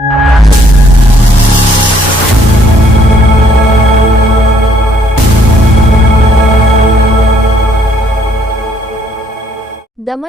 दमन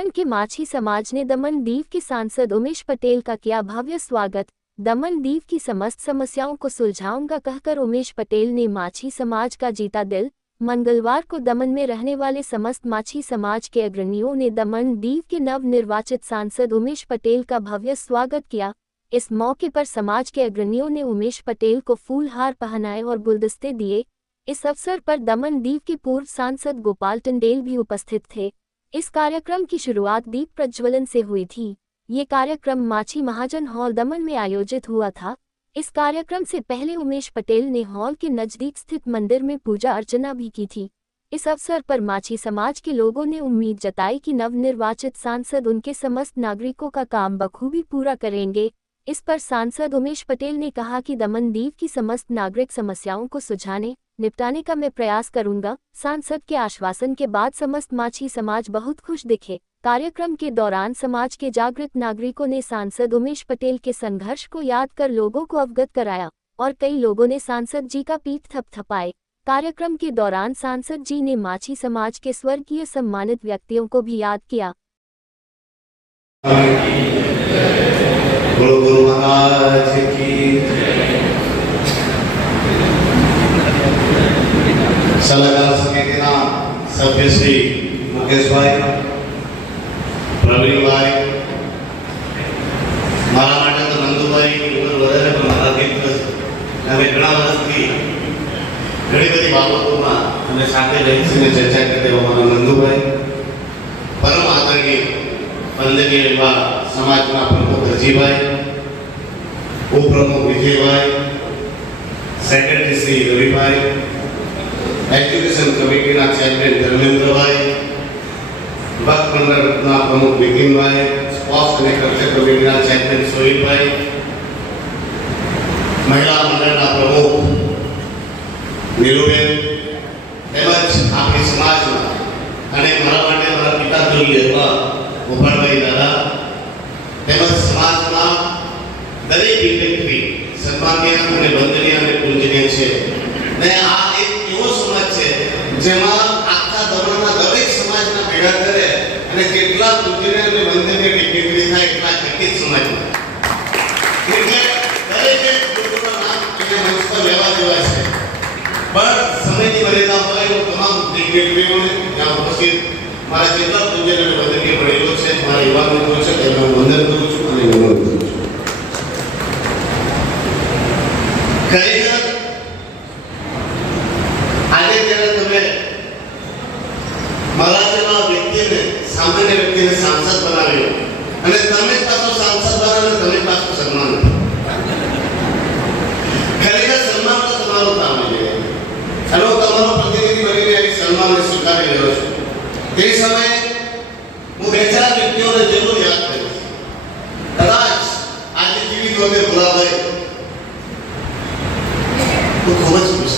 के माछी समाज ने दमन दीव के सांसद उमेश पटेल का किया भव्य स्वागत। दमन दीव की समस्त समस्याओं को सुलझाऊंगा कहकर उमेश पटेल ने माछी समाज का जीता दिल। मंगलवार को दमन में रहने वाले समस्त माछी समाज के अग्रणियों ने दमन दीव के नवनिर्वाचित सांसद उमेश पटेल का भव्य स्वागत किया। इस मौके पर समाज के अग्रणियों ने उमेश पटेल को फूलहार पहनाए और गुलदस्ते दिए। इस अवसर पर दमन दीव के पूर्व सांसद गोपाल टंडेल भी उपस्थित थे। इस कार्यक्रम की शुरुआत दीप प्रज्वलन से हुई थी। ये कार्यक्रम माछी महाजन हॉल दमन में आयोजित हुआ था। इस कार्यक्रम से पहले उमेश पटेल ने हॉल के नजदीक स्थित मंदिर में पूजा अर्चना भी की थी। इस अवसर पर माछी समाज के लोगों ने उम्मीद जताई कि नवनिर्वाचित सांसद उनके समस्त नागरिकों का काम बखूबी पूरा करेंगे। इस पर सांसद उमेश पटेल ने कहा कि दमन दीव की समस्त नागरिक समस्याओं को सुलझाने निपटाने का मैं प्रयास करूंगा। सांसद के आश्वासन के बाद समस्त माछी समाज बहुत खुश दिखे। कार्यक्रम के दौरान समाज के जागृत नागरिकों ने सांसद उमेश पटेल के संघर्ष को याद कर लोगों को अवगत कराया और कई लोगों ने सांसद जी का पीठ थपथपाए। कार्यक्रम के दौरान सांसद जी ने माछी समाज के स्वर्गीय सम्मानित व्यक्तियों को भी याद किया। સલાહકાર સમિતિના સભ્ય શ્રી મુકેશભાઈ, પ્રવીણભાઈ, મારા માટે તો નંદુભાઈ ઉમર વધારે પણ મારા મિત્ર છે। અમે ઘણા વર્ષથી ઘણી બધી બાબતોમાં અમે સાથે બેસીને ચર્ચા કરતા હોવાના નંદુભાઈ, પરમ આદરણીય વંદનીય એવા સમાજના પ્રમુખ રજીભાઈ, ઉપપ્રમુખ વિજયભાઈ, સેક્રેટરી શ્રી રવિભાઈ, एजुकेशन कमिटी ना चेयरमैन धर्मेंद्र भाई, वक्त मंडल ना प्रमुख नितिन भाई, स्पोर्ट्स અને કલ્ચર कमिटी ना चेयरमैन सोहिल भाई, महिला मंडल ना प्रमुख नीलूबेन, તેમજ આપણી સમાજમાં અને મારા માટે મારા પિતા જોઈ એવા ગોપાલભાઈ દાદા, તેમજ સમાજમાં દરેક વ્યક્તિ સન્માનીય અને વંદનીય અને પૂજનીય છે। ને આ એક એવો સમાજ છે જેમાં આખા દમણના દરેક સમાજના ભેગા કરે અને કેટલા પૂજનીય અને વંદનીય વ્યક્તિ થાય એટલા એક સમાજ એટલે દરેક લોકોના નામ એને મંચ પર લેવા જેવા છે। પણ સમયની મર્યાદા હોય તો તમામ દિગ્ગજોને ત્યાં ઉપસ્થિત મારા જેટલા પૂજ્ય અને વંદનીય વડીલો છે, મારા યુવા મિત્રો છે તેમને હું વંદન કરું છું અને નમન કરું છું। ખરેખર આજે જ્યારે તમે મારા જેવા વ્યક્તિને સામાન્ય વ્યક્તિને સાંસદ બનાવ્યો અને તમે પાછો સાંસદ બનાવ્યો, તમે પાછું સન્માન ખરેખર સન્માન તો તમારું કામ છે અને તમારો પ્રતિનિધિ બનીને એક સન્માનને સ્વીકારી રહ્યો છું। તે સમયે હું બે ચાર વ્યક્તિઓને જરૂર યાદ કરીશ। કદાચ આજે જીવિત વગર ભોલાભાઈ તો ખૂબ જ ખુશ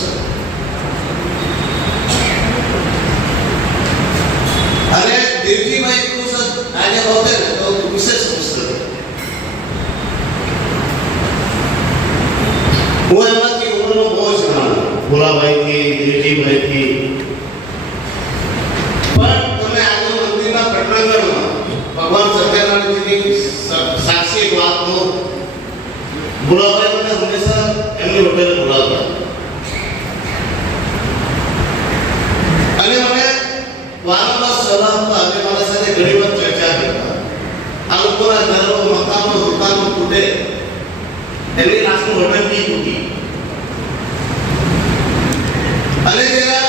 થાય અને દેવજીભાઈ ખુશ આજે હોતે ને તો વિશેષ ખુશ થાય। હું એમાંથી ઉંમરનો બોજ નાનો ભોલાભાઈથી, દેવજીભાઈથી, પણ તમે આજે મંદિરના પ્રકરણમાં ભગવાન સત્યનારાયણજીની સાક્ષી એક વાત કહું, ભોલાભાઈ મને હંમેશા એમની હોટેલે બોલાવતા અને મને વારંવાર સલાહ આપતા અને મારા સાથે ઘણી વાર ચર્ચા કરતા। આ લોકોના ઘરો, મકાનો, દુકાનો તૂટે, એમની નાશનું હોટલ બી તૂટી અને જરા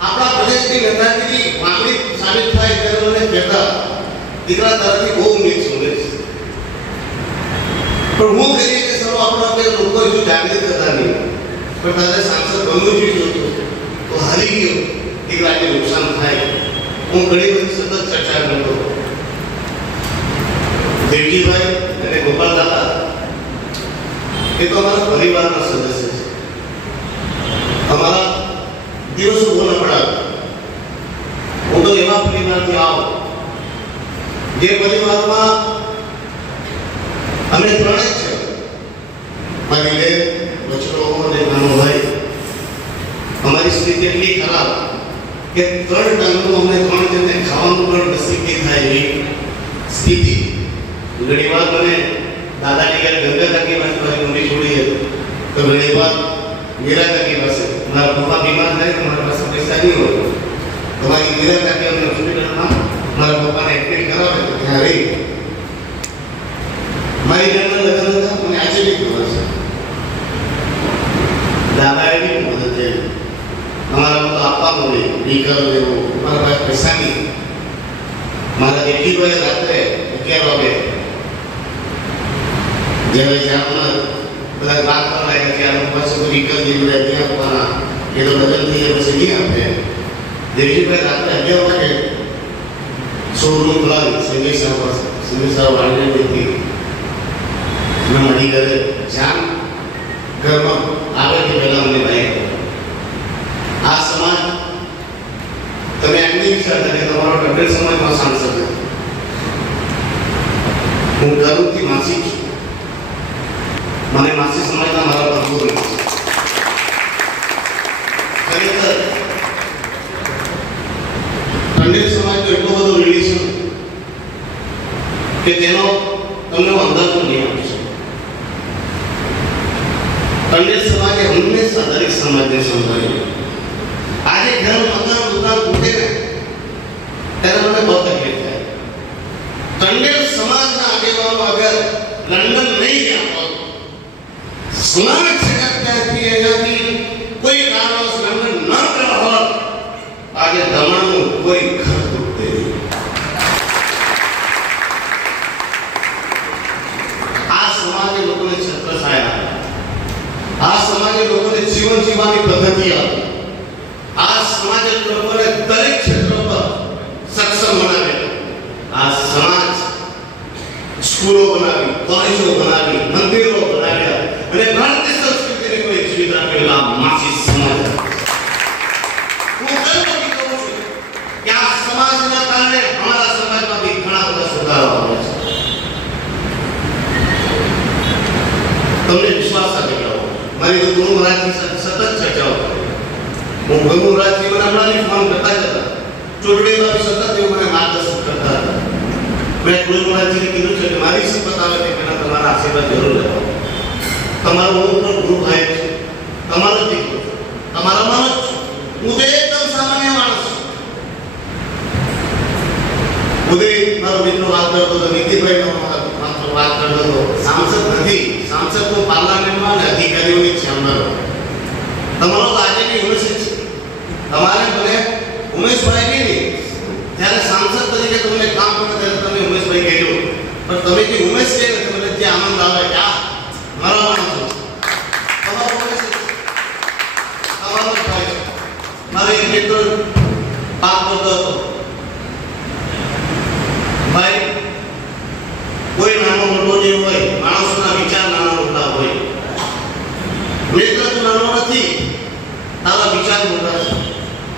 આપણા પ્રદેશની નેતાગીરી માંગણી સાબિત થાય ત્યારે મને કહેતા દીકરા તારાથી બહુ ઉમ્મીદ છોડે છે, પણ હું કહીએ કે સૌ આપણા કે લોકો હજુ જાગૃત થતા નહીં, પણ તારે સાંસદ બનવું જોઈએ તો હારી ગયો દીકરાને નુકસાન થાય। હું ઘણી બધી સતત ચર્ચા કરતો। દેવજીભાઈ અને ગોપાલ દાદા એ તો અમારા પરિવારના સદસ્ય છે। અમારા દિવસો બહુ નબળા। હું તો એવા પરિવારથી આવું જે પરિવારમાં અમે ત્રણે જ છે, કે 3 ટનનું અમને 3 જણને ખાવાનું પણ નસીબ નહીં થાય એવી સ્થિતિ. ઘણી વાર મને દાદાની ઘરે ગંગા કાકી પાસે મારી મમ્મી છોડી તો ઘણી વાર મીરા કાકી પાસે મારા પપ્પા બીમાર થાય તો મારા પાસે પૈસા નહીં હોય તો મારી મીરા કાકી અમને હોસ્પિટલમાં મારા પપ્પાને એડમિટ કરાવે તો ત્યાં રહી. મારી બેનના લગ્ન હતા મને આજે બી ખબર છે. દાદાએ બી મદદ કરી. અમારા તો આપવાનું નહીં દીકરો લેવો મારા પાસે પૈસા નહીં. મારા જેટલી ભાઈ રાત્રે 11 વાગે જ્યારે જામનગર બધા વાત કરવા લાગ્યા કે આ પાસે કોઈ વિકલ્પ જેવું રહે ત્યાં આપવાના એ તો બદલ થઈ જાય પછી નહીં આપે. દેવજીભાઈ રાત્રે 11 વાગે શોરૂમ ખોલાવી સંદેશા વાળીને હતી. મેં મળી ઘરે જામ ઘરમાં આવે તે પહેલા મને ભાઈ આ સમાજ તમે એમ નહીં વિચારતા કે તમારો ટંડેલ સમાજમાં સાંસદ હું કરુણથી માસી છું. મને માસી સમાજના મારા પર બહુ નથી. ખરેખર ટંડેલ સમાજનો એટલો બધો રિલેશન કે તેનો તમને હું અંદાજો નહીં આપી શકું. ટંડેલ સમાજે હંમેશા દરેક સમાજને સંભાળ્યું. આજે ઘર મકાન દુકાન તૂટે ને ત્યારે મને બહુ તકલીફ થાય. ટંડેલ સમાજના આગેવાનો અગર લંડન નહીં ગયા હોત, સમાજ ત્યાંથી અહીંયાથી કોઈ કારણવશ લંડન ન ગયા હોત, આજે દમણનું કોઈ ઘર તૂટે નહીં. આ સમાજે લોકોને છત્રછાયા આપ્યા. આ સમાજે લોકોને જીવન જીવવાની પદ્ધતિ આપી. આ સમાજે લોકોને દરેક ક્ષેત્ર પર સક્ષમ બનાવ્યા. આ સમાજ સ્કૂલો બનાવી, કોલેજો બનાવી, મંદિરો બનાવ્યા અને ભારતીય સંસ્કૃતિને કોઈ જીવિત રાખેલા માસી સમાજ. હું ગર્વથી કહું છું કે આ સમાજના કારણે અમારા સમાજમાં બી ઘણા બધા સુધારો આવ્યા છે. તમને વિશ્વાસ સાથે કહો, મારી તો ગુરુ મહારાજની સાથે સતત ચર્ચાઓ કરી. હું ગુરુ મહારાજજી મને હમણાં ફોન કરતા જ હતા. ચૂંટણીમાં બી સતત એવું મને માર્ગદર્શન કરતા હતા. મેં ગુરુ મહારાજજીને કીધું છે કે મારી શપથ આવે તે પહેલા તમારા આશીર્વાદ જરૂર લેવા. તમારો હું પણ ગુરુ ભાઈ છું, તમારો દીકરો છું, તમારા માનો જ છું. હું તો એકદમ સામાન્ય માણસ છું. ઉદય મારો મિત્ર વાત કરતો હતો, નીતિભાઈનો વાત કરતો હતો. સાંસદ નથી, સાંસદ તો પાર્લામેન્ટમાં અને અધિકારીઓની ચેમ્બરમાં. તમારો તો આજે બી ઉમેશ છે. તમારે ભલે ઉમેશભાઈ નહીં, જ્યારે સાંસદ તરીકે તમને કામ કરે ત્યારે તમે ઉમેશભાઈ કહેજો, પણ તમે જે ઉમેશ કહે ને તમને જે આનંદ આવે કે આ મારા માણસ તમારો ઉમેશ તમારો ભાઈ છે. મારો એક મિત્ર વાત કરતો હતો, ભાઈ કોઈ નાનો મોટો જે હોય, માણસોના વિચાર નાના મોટા હોય. મિત્ર તું નાનો નથી, તારા વિચાર મોટા છે.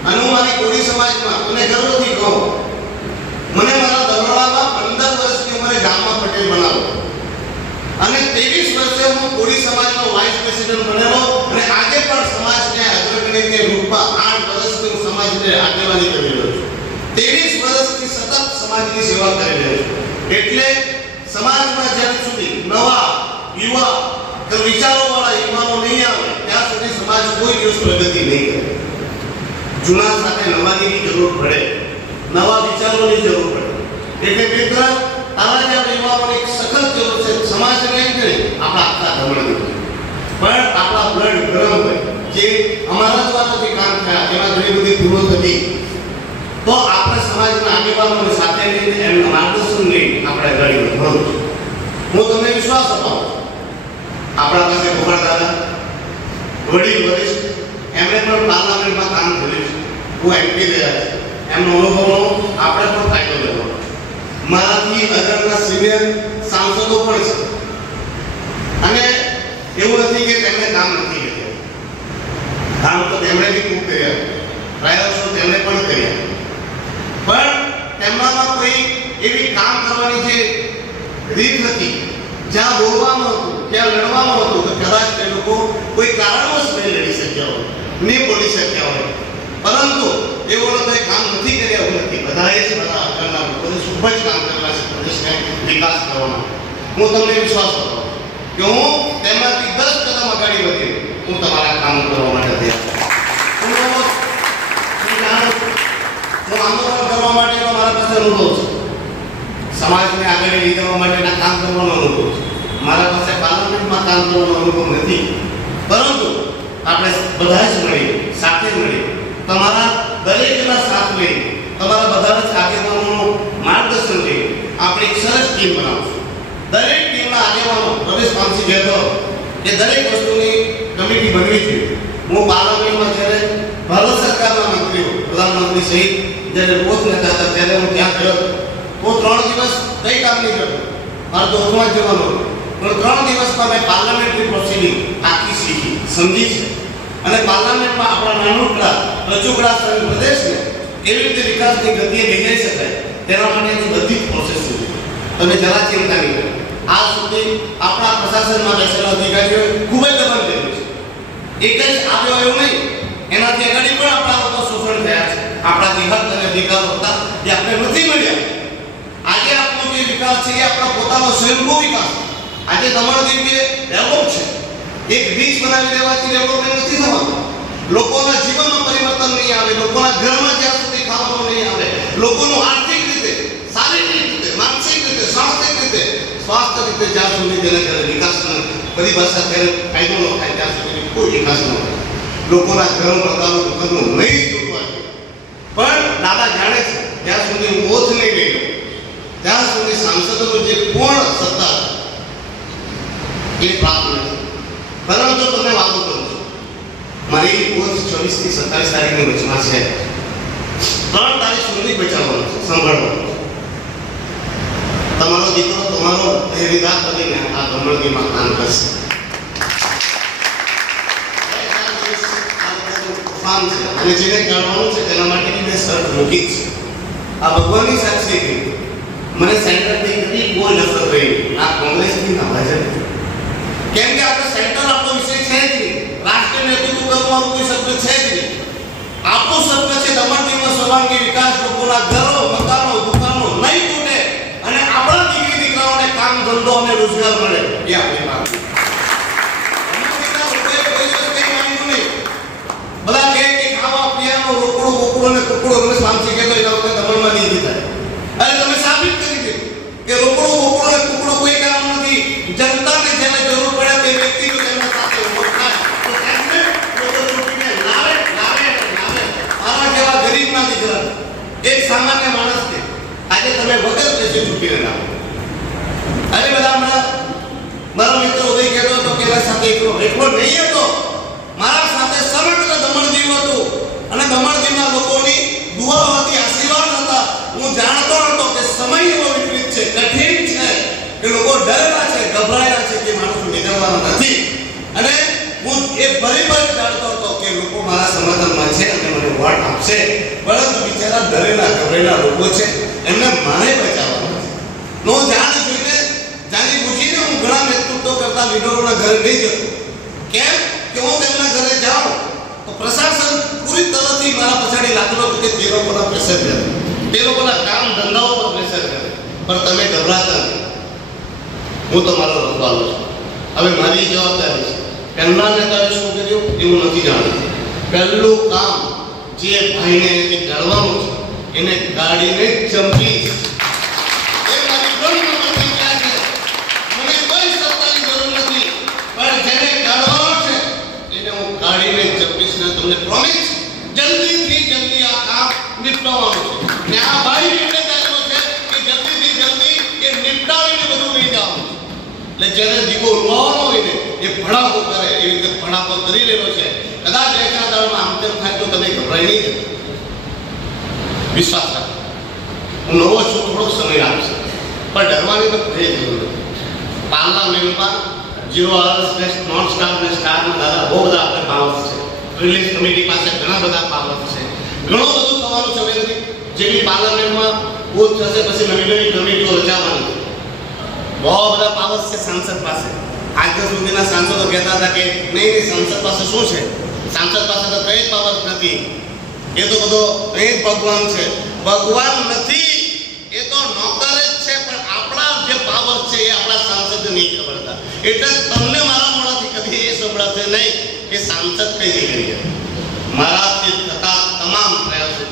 અને હું મારી કોળી સમાજમાં મને ગર્વથી કહું, મને મારા દરોડામાં 15 વર્ષની ઉંમરે ગામમાં પટેલ બનાવો અને 23 વર્ષે હું કોળી સમાજનો વાઇસ પ્રેસિડેન્ટ બનેલો અને આજે પણ સમાજને અગ્રગણ્યને રૂપમાં 8 વર્ષથી હું સમાજને આગેવાની કરી રહ્યો છું. 23 વર્ષથી સતત સમાજની સેવા કરી રહ્યો છું. એટલે સમાજમાં જ્યાં સુધી નવા યુવા વિચારોવાળા યુવાનો નહીં આવે ત્યાં સુધી સમાજ કોઈ દિવસ પ્રગતિ નહીં કરે. જૂના સાથે નવાની જરૂર પડે, નવા વિચારોની જરૂર પડે. એટલે મિત્ર આવા જે યુવાઓની સખત જરૂર છે. સમાજ નહીં કરે આપણા આખા ધમણની, પણ આપણા બ્લડ ગરમ હોય. જે અમારા દ્વારા જે કામ થયા એમાં ઘણી બધી ભૂલો થતી, તો આપણે સમાજના આગેવાનોને સાથે લઈને એમનું માર્ગદર્શન લઈને આપણે આગળ વધવાનું છે. હું તમને વિશ્વાસ અપાવું, આપણા પાસે ગોપાલ દાદા વડીલ વરિષ્ઠ, એમણે પણ પાર્લામેન્ટમાં કામ કર્યું છે. હું એમપી રહ્યા છે. એમનો અનુભવનો આપણે પણ ફાયદો લેવાનો. મારાથી આગળના સિનિયર સાંસદો પણ છે અને એવું નથી કે તેમણે કામ નથી કર્યું. કામ તો તેમણે બી ખૂબ કર્યા, પ્રયાસો તેમણે પણ કર્યા, પણ તેમનામાં કોઈ એવી કામ કરવાની જે રીત હતી, જ્યાં બોલવાનું હતું, જ્યાં લડવાનું હતું, તો કદાચ તે લોકો કોઈ કારણવશ નહીં લડી શક્યા હોય, નહીં બોલી શક્યા હોય. પરંતુ એવો ન ખૂબ જ કામ કરેલા છે પ્રદેશને વિકાસ કરવામાં. હું તમને વિશ્વાસ કરું કે હું તેમાંથી 10 કદમ આગળ વધી હું તમારા કામ કરવા માટે તૈયાર હું આંદોલન કરવા માટેનો મારા પાસે અનુભવ છે. સમાજને આગળ લઈ જવા માટેના કામ કરવાનો અનુભવ છે. મારા પાસે પાર્લામેન્ટમાં કામ કરવાનો અનુભવ નથી, પરંતુ આપણે બધા જ મળી સાથે મળી તમારા દરેકના સાથ લઈ તમારા બધા જ આગેવાનોનું માર્ગદર્શન લઈ આપણે એક સરસ ટીમ બનાવશું. દરેક ટીમના આગેવાનો પ્રદેશ પાંચી કહેતો કે દરેક વસ્તુની કમિટી બનવી જોઈએ. હું પાર્લામેન્ટમાં જ્યારે ભારત સરકારના મંત્રીઓ પ્રધાનમંત્રી સહિત જ્યારે પોત નતા હતા ત્યારે હું ત્યાં ગયો. હું 3 દિવસ કઈ કામ નહીં કરતો, મારે તો ઓછમાં જવાનું પણ 3 દિવસમાં મેં પાર્લામેન્ટરી પ્રોસિડિંગ આખી શીખી સમજી છે. અને પાર્લામેન્ટમાં આપણા નાનકડા રજૂકડા સંઘ પ્રદેશને કેવી રીતે વિકાસની ગતિએ લઈ જઈ શકાય તેના માટેની બધી જ પ્રોસેસ છે. તમે જરા ચિંતા નહીં કરો. આજ સુધી આપણા પ્રશાસનમાં બેસેલા અધિકારીઓએ ખૂબ જ દમન કર્યું છે. એક જ આવ્યો એવું નહીં, એનાથી આગળ પણ આપણા લોકો શોષણ થયા છે. આપણાથી હક અને અધિકારો હતા જે આપણે નથી મળ્યા. આજે આપણો જે વિકાસ છે એ આપણો પોતાનો સ્વયંભૂ વિકાસ. આજે દમણ દીવ જે ડેવલપ છે, એક બીચ બનાવી દેવાથી ડેવલપમેન્ટ નથી થવાનું. લોકોના જીવનમાં પરિવર્તન નહીં આવે, લોકોના ઘરમાં જ્યાં સુધી ખાવાનું નહીં આવે, લોકોનું આર્થિક રીતે, શારીરિક રીતે, માનસિક રીતે, સ્વાસ્થ્ય રીતે જ્યાં સુધી તેને વિકાસનો બધી ભાષા ત્યારે ફાયદો ન થાય ત્યાં સુધી કોઈ વિકાસ ન થાય. લોકોના ઘર મકાનો દુકાનો નહીં તૂટવા જોઈએ. પણ દાદા જાણે છે જ્યાં સુધી હું ઓથ નહીં લઈ લઉં ત્યાં સુધી સાંસદોનો જે પૂર્ણ સત્તા એ પ્રાપ્ત નથી. પરંતુ તમને વાતો કરું છું, મારી ઓથ 24 થી 27 તારીખની વચમાં છે. 3 તારીખ સુધી બચાવવાનું છે, સંભાળવાનું છે. તમારો દીકરો તમારો વિકાસ કરીને આ દમણગીમાં કામ કરશે. અને જેને કરવાનું છે તેના માટેની મેં શરત મૂકી છે. આ ભગવાનની સાક્ષી છે, મને સેન્ટરથી કદી કોઈ નફરત રહી આ કોંગ્રેસની ના ભાજપની. કેમ કે આપણે સેન્ટર આપણો વિષય છે જ નહીં, રાષ્ટ્રીય નેતૃત્વ કરવાનું કોઈ શબ્દ છે જ નહીં. આપણો શબ્દ છે દમણ દીવનો સર્વાંગી વિકાસ, લોકોના ઘરો મકાનો દુકાનો નહીં તૂટે અને આપણા દીકરી દીકરાઓને કામ ધંધો અને રોજગાર મળે એ આપણી માંગ છે. બધા કહે કે ખાવા પીવાનો રોકડો બોકડો ને કુકડો તમે શાંતિ કહેતો એના વખતે દમણમાં નહીં દીધા. અરે તમે સાબિત કરી દીધું કે રોકડો બોકડો ને કુકડો કોઈ કામ નથી. જનતાને જેને જરૂર પડે તે વ્યક્તિનો તેમના સાથે ઉભો થાય તો તેમને લોકો ચૂંટીને લાવે. આવા જેવા ગરીબના દીકરા એક સામાન્ય માણસને આજે તમે વગર પૈસે ચૂંટીને લાવો. અરે બધા હમણાં મારો મિત્ર ઉદય કહેતો હતો કે એના સાથે એકલો નહીં હતો, મારા સાથે સમગ્ર દમણ દીવ હતું અને દમણ દીવના લોકોની દુઆઓથી આશીર્વાદ હતા. હું જાણતો હતો કે સમય એવો વિપરીત છે, કઠિન છે, કે લોકો ડરેલા છે, ગભરાયેલા છે કે માણસો નીકળવાનો નથી. અને હું એ પરિબળ જાણતો હતો કે લોકો મારા સમર્થનમાં છે અને મને વોટ આપશે, પરંતુ બિચારા ડરેલા ગભરાયેલા લોકો છે, એમને મારે બચાવવાના છે. નો જાણી જોઈને જાણી બુજીને હું ઘણા નેતૃત્વ કરતા લીડરોના ઘરે નહીં જતો. કેમ કે હું તેમના ઘરે જાઉં તો પ્રશાસન પૂરી તરફથી મારા પછાડી લાગતો હતો કે તે લોકોના પ્રેશર કરે, તે લોકોના કામ ધંધાઓ પર પ્રેશર કરે. પણ તમે ગભરાતા નહીં, હું તમારો રખવાલો છું. હવે મારી જવાબદારી છે. પહેલા નેતાએ શું કર્યું એવું નથી જાણતું. પહેલું કામ જે ભાઈને એને ગાળવાનું છે એને ગાડીને ચમકી. એ મારી બ્રહ્મ પ્રતિજ્ઞા છે. મને કોઈ સત્તાની જરૂર નથી, પણ જેને ગાળવાનો છે એને હું ગાડીને ચમકીશ ને તમને પ્રોમિસ જલ્દીથી જલ્દી આ કામ નિપટાવવાનું છે. ને આ ભાઈ એટલે ચાલ્યો છે કે જલ્દીથી જલ્દી એ નિપટાવીને બધું લઈ જવાનું છે. એટલે જેને દીવો ઉડવાનો હોય ને એ ભડાકો કરે, એવી રીતે ભડાકો કરી લેલો છે. કદાચ એકા દાળમાં આમ તેમ થાય તો તમે ગભરાઈ નહીં જતા. વિશ્વાસ રાખો, હું નવો છું, થોડોક સમય લાગશે, પણ ડરવાની તો કોઈ જરૂર નથી. પાર્લામેન્ટમાં 0 hours નોન સ્ટાર ને સ્ટારના દાદા બહુ બધા આપણે પાવર્સ છે. રિલીઝ કમિટી પાસે ઘણા બધા પાવર્સ છે. ઘણું બધું થવાનું છે. હવે જેવી પાર્લામેન્ટમાં ભૂત થશે પછી નવી કમિટીઓ રચાવવાની છે. બહુ બધા પાવર્સ છે સાંસદ પાસે. આજ સુધીના સાંસદો કહેતા હતા કે નહીં સાંસદ પાસે શું છે, સાંસદ પાસે તો કઈ પાવર નથી, એ તો બધો એ ભગવાન છે. ભગવાન નથી, એ તો કોર્સ છે એ આપણા સાંસદને નહીં ખબર હતા. એટલે તમને મારા મોઢાથી કદી એ સંભળાશે નહીં કે સાંસદ કઈ નહીં કરી. મારાથી થતા તમામ પ્રયાસો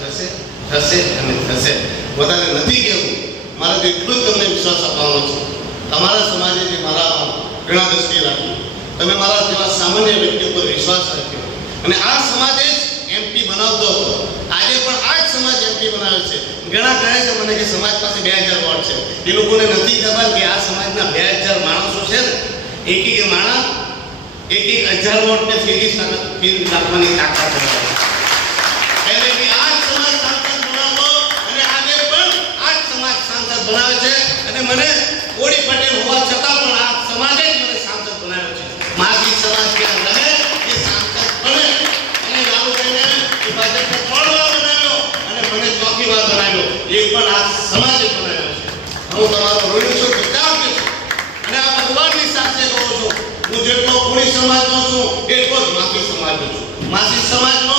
થશે અને થશે. વધારે નથી કહેવું. મારે તો એટલું જ તમને વિશ્વાસ અપાવવાનો છે. તમારા સમાજે જે મારા ઘણા દ્રષ્ટિએ રાખ્યું, તમે મારા જેવા સામાન્ય વ્યક્તિ પર વિશ્વાસ રાખ્યો અને આ સમાજે જ એમપી બનાવતો હતો. આજે પણ આ જ સમાજ એમપી બનાવે છે. ઘણા કહે છે મને કે સમાજ પાસે 2000 વોટ છે. એ લોકોને નથી ખબર કે આ સમાજના 2000 માણસો છે ને, એક માણસ એક 1000 વોટને ફેરવી નાખવાની તાકાત ધરાવે છે. એટલે કે આ જ સમાજ સાંસદ બનાવતો અને આજે પણ આ જ સમાજ સાંસદ બનાવે છે. અને મને કોળી પટેલ હોવા છતાં પણ આ સમાજે જ મને સાંસદ બનાવ્યો છે. માજી સમાજ ક્યાં રહે એ સાંસદ બને. અને લાલુભાઈને એ ભાજપને 3 વાર બનાવ્યો અને મને 4મી વાર બનાવ્યો. એ પણ આ સમાજે બનાવ્યો છે. હું તમારો ઋણી છું, કૃતજ્ઞ છું. અને આ ભગવાનની સાથે કહું છું, હું જેટલો કોળી સમાજનો છું એટલો જ માસી સમાજનો છું. માસી સમાજનો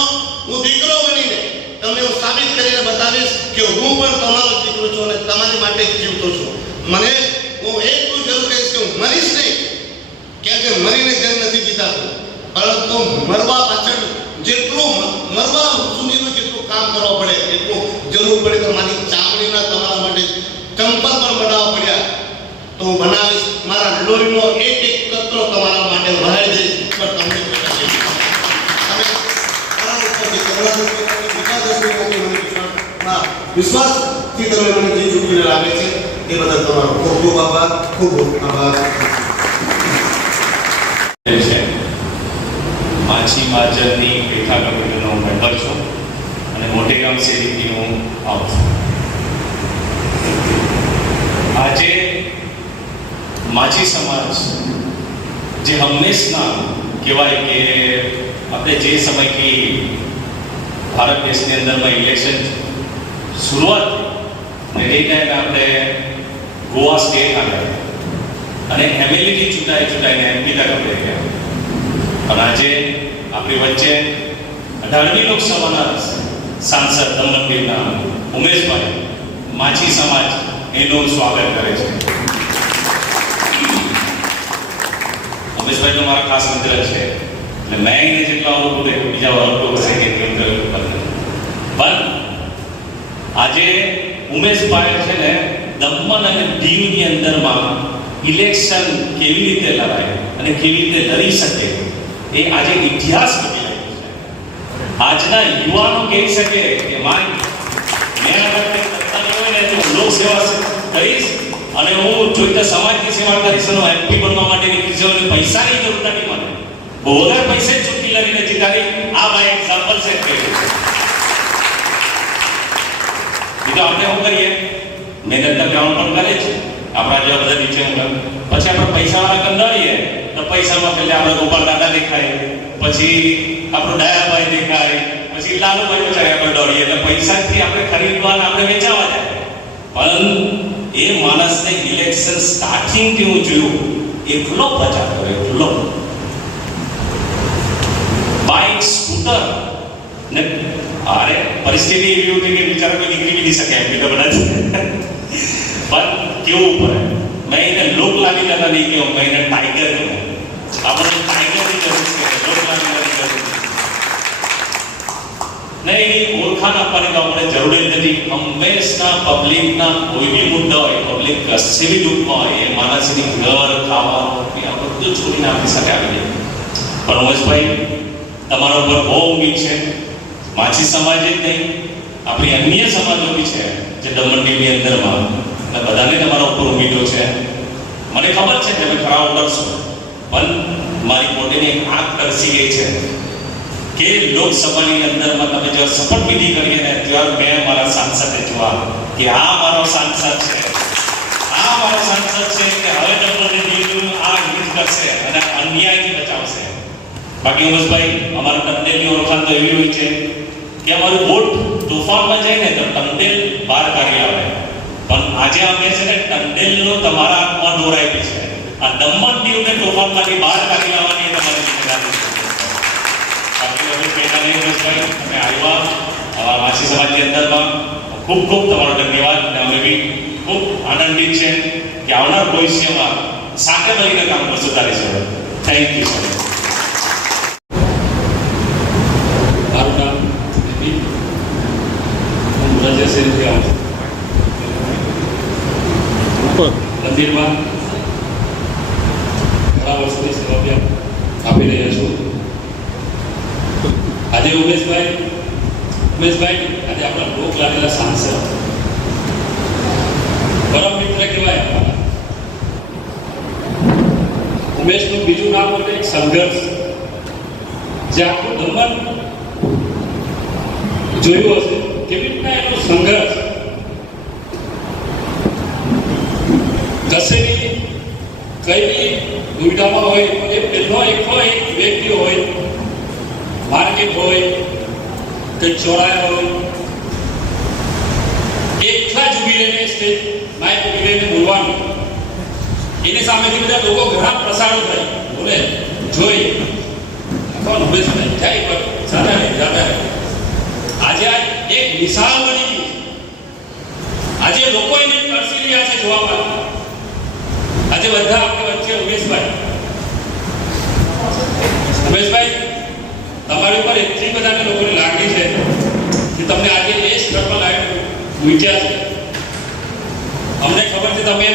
હું દીકરો બનીને તમને હું સાબિત કરીને બતાવીશ કે હું પણ તમારો દીકરો છું અને તમારી માટે જ જીવતો છું. મને હું એટલું જરૂર કહીશ કે હું મરીશ નહીં, કેમ કે મરીને ઘર નથી જીતાતું, પરંતુ મરવા પાછળ જેટલું મરવા સુધીનું જેટલું કામ કરવા પડે એટલું જરૂર પડે તો મારી ચામડીના તમારા માટે ચંપલ પણ બનાવવા પડ્યા તો હું બનાવીશ. મારા લોહીનો એક કતરો તમારા માટે વહાઈ દઈશ. પણ તમને વિશ્વાસથી તમે મને જે ચૂંટીને લાગે છે એ બદલ તમારો ખૂબ ખૂબ આભાર. ખૂબ ખૂબ આભાર. માછી માજરની પેઠા કમિટીનો મેમ્બર છું અને મોટેગામ શેરીનો આવું છું. આજે માછી સમાજ જે હંમેશના કહેવાય કે આપણે જે સમયથી ભારત દેશની અંદરમાં ઇલેક્શન શરૂઆત ને એ ટાઈમે આપણે ગોવા સ્ટેટ આવ્યા અને એમએલએથી ચૂંટાઈને એમપી તરફ લઈ ગયા. પણ આજે આપણી વચ્ચે 18મી લોકસભાના સાંસદ દમણદીવના ઉમેશભાઈ માછી સમાજ એનું સ્વાગત કરે છે. ઉમેશભાઈનો મારા ખાસ મિત્ર છે એટલે મેં એને જેટલો આવું બીજા વર્ગો હશે કે પણ આજે ઉમેશભાઈ છે ને દમણ અને દીવની અંદરમાં ઇલેક્શન કેવી રીતે લડાય અને કેવી રીતે લડી શકે એ આજે ઇતિહાસ બની રહ્યો છે. આજના યુવાનો કહી શકે કે મેં અગર હોય ને તો લોક સેવા કરીશ અને હું જોઈતા સમાજની સેવા કરીશ અને એમપી બનવા માટેની કિસ્સાઓને પૈસાની જરૂર નથી મને. વગર પૈસે જ ચૂંટણી લડીને જીતાડી આ માય એક્ઝામ્પલ છે. બીજું આપણે શું કરીએ, મહેનત તો ગ્રાઉન્ડ પર કરે છે આપણા જેવા બધા નીચે પછી આપણે પૈસાવાળા કંદાળીએ તો પૈસામાં પહેલા આપણે ગોપાલ દાદા દેખાય, પછી આપણો ડાયાભાઈ દેખાય, પછી લાલુભાઈ બચારે આપણે દોડીએ એટલે પૈસાથી આપણે ખરીદવાના આપણે વેચાવા જાય. પણ એ માણસને ઇલેક્શન સ્ટાર્ટિંગથી હું જોયું એટલો પ્રચાર કર્યો, એટલો બાઇક સ્કૂટર ને અરે પરિસ્થિતિ એવી હતી કે બિચારા કોઈ નીકળી બી નહીં શકે એમ તો બધા પણ કેવું પડે. મેં એને લોક લાવી લેતા નહીં કેવું, મેં એને ટાઈગર કહ્યું. આપણે ટાઈગરની જરૂર છે, લોક લાવી લેવાની જરૂર નહીં. એની ઓળખાણ આપવાની તો આપણે જરૂર જ નથી. હંમેશા પબ્લિકના કોઈ બી મુદ્દા હોય, પબ્લિક કશે બી દુઃખમાં હોય, એ માણસની ઘર ખાવાનું આ બધું છોડીને આપણી સાથે આવી જાય. પણ ઉમેશભાઈ તમારા ઉપર બહુ ઉમ્મીદ છે. માછી સમાજ જ નહીં, આપણી અન્ય સમાજો બી છે જે દમણદીવની અંદરમાં બધાને તમારા ઉપર ઉમ્મીદો છે. મને ખબર છે કે તમે ખરા ઉતરશો, પણ મારી પોતાની આંખ તરસી ગઈ છે કે લોકસભાની અંદરમાં તમે જ્યારે શપથવિધિ કરીએ ને ત્યારે મેં મારા સાંસદને જોવા કે આ મારો સાંસદ છે, આ મારો સાંસદ છે કે હવે દમણદીવનું આ હિત કરશે અને અન્યાયથી બચાવશે. બાકી ઉમેશભાઈ અમારા ટંડેલની ઓળખાણ તો એવી હોય છે કે અમારું વોટ તોફાનમાં જાય ને તો ટંડેલ બહાર કાઢી આવે. પણ આજે અમે છે ને ટંડેલનો તમારા હાથમાં દોરાયેલી છે. આ દમણદીવને તોફાનમાંથી બહાર કાઢી આવવાની તમારી જિમ્મેદારી છે. બાકી હવે પહેલા નહીં ઉમેશભાઈ તમે આવ્યા અમારા માછી સમાજની અંદરમાં ખૂબ ખૂબ તમારો ધન્યવાદ. અને અમે બી ખૂબ આનંદિત છે કે આવનાર ભવિષ્યમાં સાથે મળીને કામ કરશું તારી જોડે. Thank you sir. મારું નામ દીપ, હું રાજ્યશ્રીથી આવું છું. મંદિરમાં ઘણા વર્ષોથી સેવા આપી રહ્યા છું. આજે ઉમેશભાઈ આજે આપણા લોક લાડેલા સાંસદ, પરમ મિત્ર કહેવાય આપણા. ઉમેશનું બીજું નામ હતું એક સંઘર્ષ, જે આખું દમણ જોયું હશે કેવી રીતના એનો સંઘર્ષ કશે બી કઈ બી દુવિધામાં હોય તો એ પહેલો એક વ્યક્તિ હોય, માર્કેટ હોય કે ચોરાયા હોય, એકલા જ ઉભી રહીને સ્ટેજ માઇક ઉભી રહીને બોલવાનું. એની સામેથી બધા લોકો ઘણા પ્રસારો થાય બોલે જોઈ કોણ ઉભેશ નહીં જાય પર જાતા રહે. આજે આ એક મિસાલ બની ગઈ. આજે લોકો એને તરસી રહ્યા છે જોવા માટે. આજે બધા આપણે વચ્ચે ઉમેશભાઈ, તમારી ઉપર એટલી બધાને લોકોની લાગણી છે કે તમને આજે એ સ્તર પર લાવી મૂક્યા છે. અમને ખબર છે તમે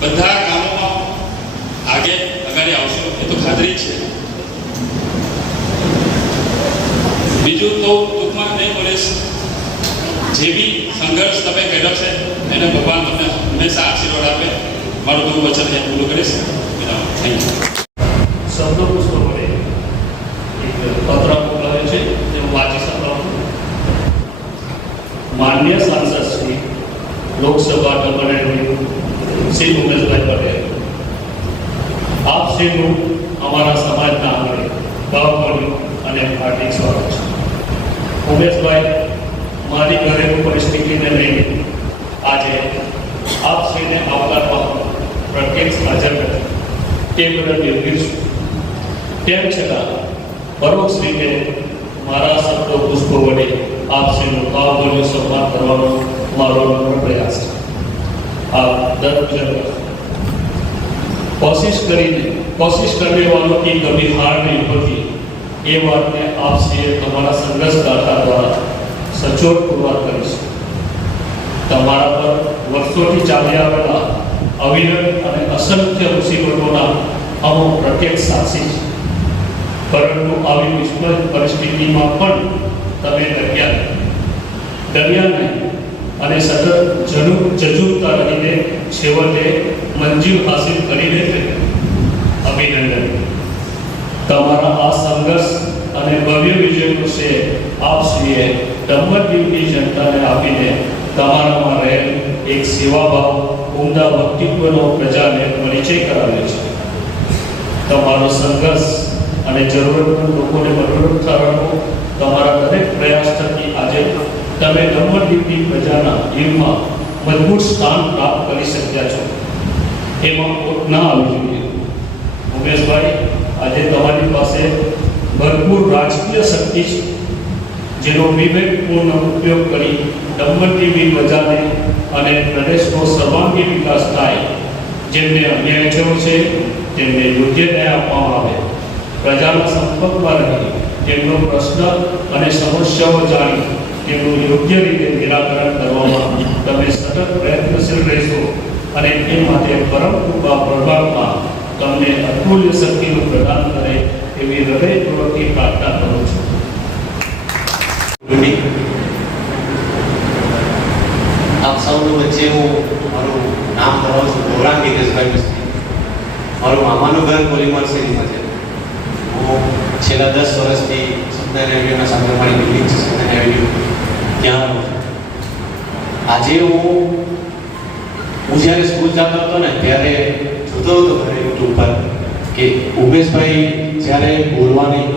બધા કામોમાં આગળ આવશો, એ તો ખાતરી જ છે. બીજું તો ટૂંકમાં નહીં બોલીશ, જે બી સંઘર્ષ તમે કર્યો છે એને ભગવાન તમને હંમેશા આશીર્વાદ આપે. મારું બધું વચન ત્યાં પૂરું કરીશ. Thank you. શબ્દો પુષ્પ વડે એક પત્ર મોકલાવે છે, તે હું વાંચી શકું. માન્ય સાંસદ શ્રી લોકસભા દમણ શ્રી ઉમેશભાઈ પટેલ, આપ શ્રીનું અમારા સમાજના આંગણે ભાવભર્યું અને હાર્દિક સ્વાગત છે. ઉમેશભાઈ, મારી ઘરેલું પરિસ્થિતિને લઈને આજે આપ શ્રીને આવકારવા પ્રત્યક્ષ હાજર નથી તે બદલ નિર્ભીર છું. તેમ છતાં પરોક્ષ રીતે મારા શબ્દો પુષ્પો વડે આપ શ્રીનું ભાવભર્યું સન્માન કરવાનો મારો નમ્ર પ્રયાસ છે. આપ દર कोशिश करने वालों की कभी हार नहीं होती, ये बात मैं आपसे हमारा संघर्ष गाथा द्वारा सचोट पुरવાર કરીશ. તમારા પર વર્ષોથી ચાલી આવેલા અવિરત અને અસંખ્ય મુસીબતોના અમો પ્રત્યક્ષ સાક્ષી છે. પરંતુ આવી વિસ્મય પરિસ્થિતિમાં પણ તમે ડર્યા નહીં અને સતત જજુમતા રહીને છેવટે મંજિલ હાસિલ કરીને અભિનંદન. તમારા આ સંઘર્ષ અને ભવ્ય વિજયનો શ્રેય આપશ્રીએ દમણ દીવની જનતાને આપીને તમારામાં રહેલ એક સેવાભાવ, ઉમદા વ્યક્તિત્વનો પ્રજાને પરિચય કરાવ્યો છે. તમારો સંઘર્ષ અને જરૂરતમંદ લોકોને મદદરૂપ થવાનો તમારા દરેક પ્રયાસ થકી આજે તમે દમણ દીવની પ્રજાના દિલમાં મજબૂત સ્થાન પ્રાપ્ત કરી શક્યા છો. એમાં ખોટ ના આવી જોઈએ. ઉમેશભાઈ, આજે તમારી પાસે ભરપૂર રાજકીય શક્તિ છે, જેનો વિવેકપૂર્ણ ઉપયોગ કરી દમણ દીવની પ્રજાને અને પ્રદેશનો સર્વાંગી વિકાસ થાય. જેમને અન્યાય થયો છે તેમને યોગ્ય ન્યાય આપવામાં આવે. પ્રજાના સંપર્કમાં રહી તેમનો પ્રશ્ન અને સમસ્યાઓ જાણી તેમનું યોગ્ય રીતે નિરાકરણ કરવામાં તમે સતત પ્રયત્નશીલ રહેશો અને તે માટે પરમ કૃપા પરમાત્મા તમને અતુલ્ય શક્તિનું પ્રદાન કરે એવી હૃદયપૂર્વકની પ્રાર્થના કરું છું. આપ સૌની વચ્ચે હું મારું નામ ધરાવું છું ગૌરાંગ દિનેશભાઈ મિસ્ત્રી. મારું મામાનું ઘર પોલીમર સિટીમાં છે. હું છેલ્લા 10 વર્ષથી સત્યનારાયણ એવન્યુના સામે મારી બિલ્ડિંગ છે સત્યનારાયણ એવન્યુ, ત્યાં રહું છું. આજે હું જ્યારે સ્કૂલ જતો હતો ને ત્યારે જોતો હતો ઘરે યુટ્યુબ પર કે ઉમેશભાઈ જ્યારે બોલવાની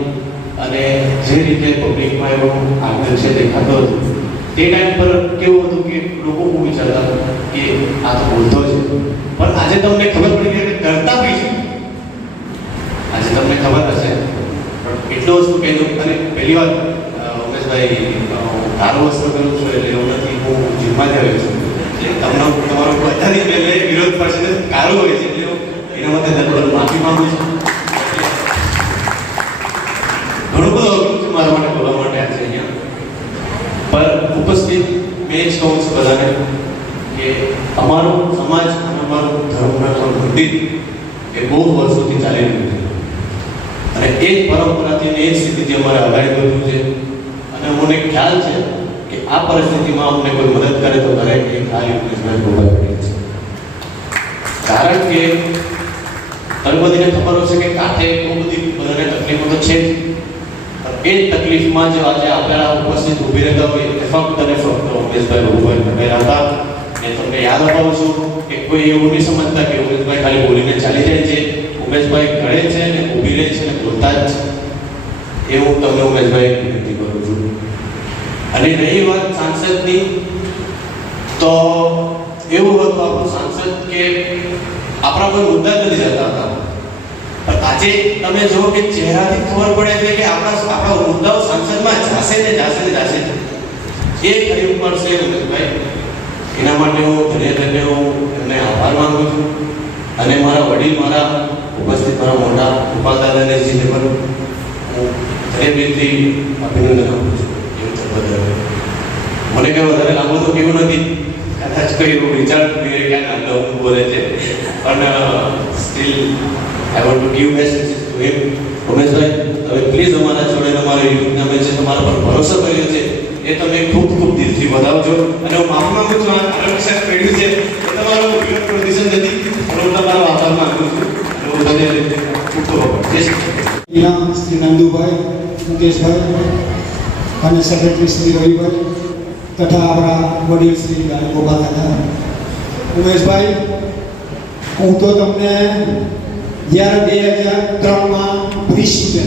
અને જે રીતે પબ્લિકમાં એવો આગ્રહ છે દેખાતો હતો, તે ટાઈમ પર કેવું હતું કે લોકો હું વિચારતા કે આ તો બોલતો છે, પણ આજે તમને ખબર પડી કે કરતા બી છે. આજે તમને ખબર હશે પણ એટલો વસ્તુ કહેજો. અને પહેલી વાર ઉમેશભાઈ કારો વસ્ત્ર કરું છું એટલે એવું નથી, હું જીમમાં જ આવ્યો છું. તમને તમારો બધાની પહેલે વિરોધ પક્ષને કારો હોય છે એટલે એના માટે તમને માફી માંગુ છું. ઘણું બધું અઘરું છે મારા માટે બોલવા માટે આજે અહીંયા, પર ઉપસ્થિત મેં જ કહું છું બધાને કે અમારો સમાજ અને અમારું ધર્મના મંદિર એ બહુ વર્ષોથી ચાલી રહ્યું છે અને એ જ પરંપરાથી અને એ જ સ્થિતિથી અમારે અગાડી વધવું છે. અને મને ખ્યાલ છે કે આ પરિસ્થિતિમાં અમને કોઈ મદદ કરે તો દરેક એક આ યુનિટમાં ઉભા રહે છે. કારણ કે તમને બધાને ખબર હશે કે કાંઠે બહુ બધી બધાને તકલીફો તો છે જ, એ તકલીફમાં જો આજે આપણા ઉપસ્થિત ઊભી રહેતા હોય એ ફક્ત અને ફક્ત ઉમેશભાઈ રઘુભાઈ પટેલ હતા. મેં તમને યાદ અપાવું છું કે કોઈ એવું નહીં સમજતા કે ઉમેશભાઈ ખાલી બોલીને ચાલી જાય છે. ઉમેશભાઈ ઘડે છે ને ઊભી રહે છે ને બોલતા જ છે. એ હું તમને ઉમેશભાઈ વિનંતી કરું છું. અને રહી વાત સાંસદની, તો એવું હતું આપણું સાંસદ કે આપણા કોઈ મુદ્દા જ નથી જતા હતા, પણ આજે તમે જુઓ કે ચહેરાથી ખબર પડે છે કે આપણા મુદ્દાઓ સંસદમાં જાશે ને જાશે ને જાશે. એ ખરી પડશે ઉમેશભાઈ. એના માટે હું ધન્યવાદ હું એમને આભાર માંગુ છું. અને મારા વડીલ, મારા ઉપસ્થિત મારા મોટા ઉપાદાદાને જીને પણ હું હૃદયથી અભિનંદન આપું છું. એવું તો વધારે મને કંઈ વધારે લાંબુ તો કેવું નથી, કદાચ કોઈ એવું વિચાર ક્યાં હું બોલે છે, પણ steel I want to give message to him. Umeshbhai, તમે પ્લીઝ અમારા જોડે તમારો યુટ્યુબ અમે જે તમારા પર ભરોસો કર્યો છે એ તમે ખૂબ ખૂબ દિલથી વધાવજો. અને હું માફી માંગુ છું આ વિષય કર્યું છે એ તમારો વિરોધ પ્રદર્શન નથી, પણ હું તમારો આભાર માંગુ છું. હું બધે ખૂબ ખૂબ આભાર. જય શ્રી કૃષ્ણ. શ્રી નંદુભાઈ, મુકેશભાઈ અને સેક્રેટરી શ્રી રવિભાઈ તથા આપણા વડીલ શ્રી ગોપાલ કાકા. ઉમેશભાઈ, હું તો તમને જ્યારે 2003માં ભૂલી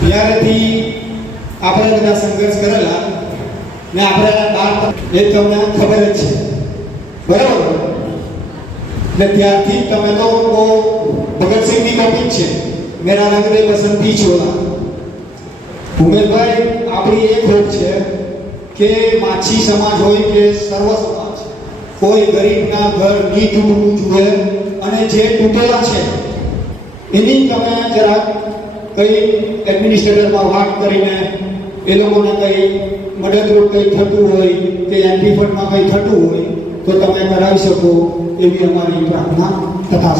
ત્યારેથી આપણે બધા સંઘર્ષ કરેલા ને આપણે એ તમને ખબર જ છે, બરાબર? એટલે ત્યારથી તમે તો બહુ ભગતસિંહની કોપી છે, મેરા રંગ દે બસંતી ચોલા. ઉમેશભાઈ, આપણી એક હોપ છે કે માછી સમાજ હોય કે સર્વ સમાજ, કોઈ ગરીબના ઘર નહીં તૂટવું જોઈએ અને જે તૂટેલા છે એની તમે જરાક કઈ એડમિનિસ્ટ્રેટરમાં વાત કરીને એ લોકોને કઈ મદદરૂપ કંઈ થતું હોય કે એમપી ફંડમાં કંઈ થતું હોય તો તમે કરાવી શકો એવી અમારી પ્રાર્થના તથા